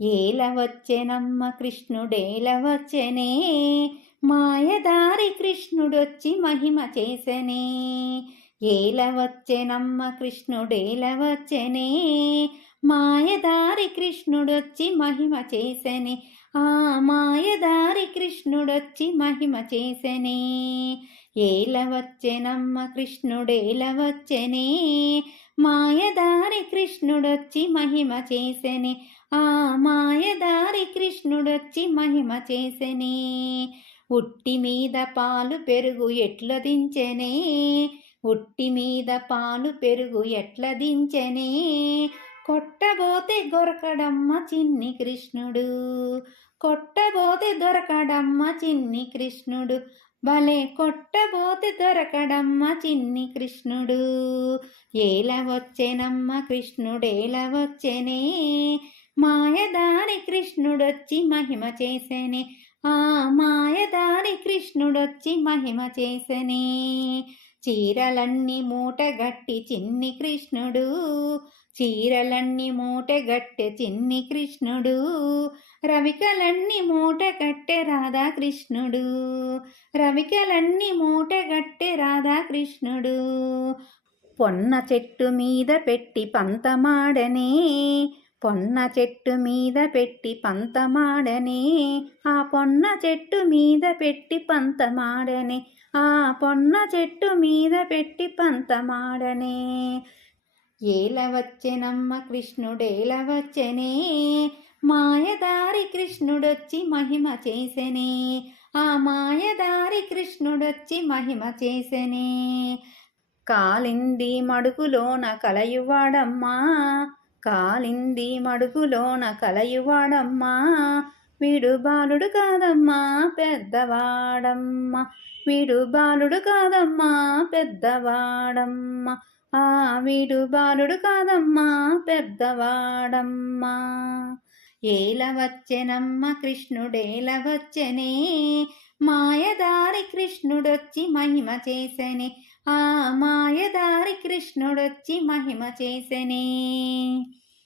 ఏలవచ్చెనమ్మ వచ్చెనమ్మ మాయదారి కృష్ణుడొచ్చి మహిమ చేసనే. ఏలవచ్చెనమ్మ వచ్చెనమ్మ మాయదారి కృష్ణుడొచ్చి మహిమ చేసనే. ఆ మాయదారి కృష్ణుడొచ్చి మహిమ చేసనే. ఏలవచ్చెనమ్మ వచ్చెనమ్మ మాయదారి కృష్ణుడొచ్చి మహిమ చేసెని. ఆ మాయదారి కృష్ణుడొచ్చి మహిమ చేసెని. ఉట్టి మీద పాలు పెరుగు ఎట్ల దించెనే? ఉట్టి మీద పాలు పెరుగు ఎట్ల దించెనే? కొట్టబోతే దొరకడమ్మ చిన్ని కృష్ణుడు. కొట్టబోతే దొరకడమ్మ చిన్ని కృష్ణుడు. భలే కొట్టబోతే దొరకడమ్మ చిన్ని కృష్ణుడు. ఏల వచ్చెనమ్మ కృష్ణుడేల వచ్చెనే మాయదారి కృష్ణుడొచ్చి మహిమ చేసనే ఆ మాయదారి కృష్ణుడొచ్చి మహిమ చేసనే. చీరలన్నీ మూటగట్టి చిన్ని కృష్ణుడు చీరలన్నీ మూటగట్టె చిన్ని కృష్ణుడు రవికలన్నీ మూటగట్టె రాధాకృష్ణుడు రవికలన్నీ మూటగట్టె రాధాకృష్ణుడు. పొన్న చెట్టు మీద పెట్టి పంతమాడనే పొన్న చెట్టు మీద పెట్టి పంతమాడనే ఆ పొన్న చెట్టు మీద పెట్టి పంతమాడనే ఆ పొన్న చెట్టు మీద పెట్టి పంతమాడనే. ఏల వచ్చెనమ్మ కృష్ణుడేల వచ్చెనే మాయదారి కృష్ణుడొచ్చి మహిమ చేసెనే ఆ మాయదారి కృష్ణుడొచ్చి మహిమ చేసెనే. కాలింది మడుగులోన కలయువాడమ్మా కాలింది మడుగులోన కలయువాడమ్మా వీడు బాలుడు కాదమ్మా పెద్దవాడమ్మా వీడు బాలుడు కాదమ్మా పెద్దవాడమ్మా ఆ వీడు బాలుడు కాదమ్మా పెద్దవాడమ్మా. ఏల వచ్చెనమ్మ కృష్ణుడేల వచ్చెనే మా కృష్ణుడొచ్చి మహిమ చేసనే. ఆ మాయదారి కృష్ణుడొచ్చి మహిమ చేసనే.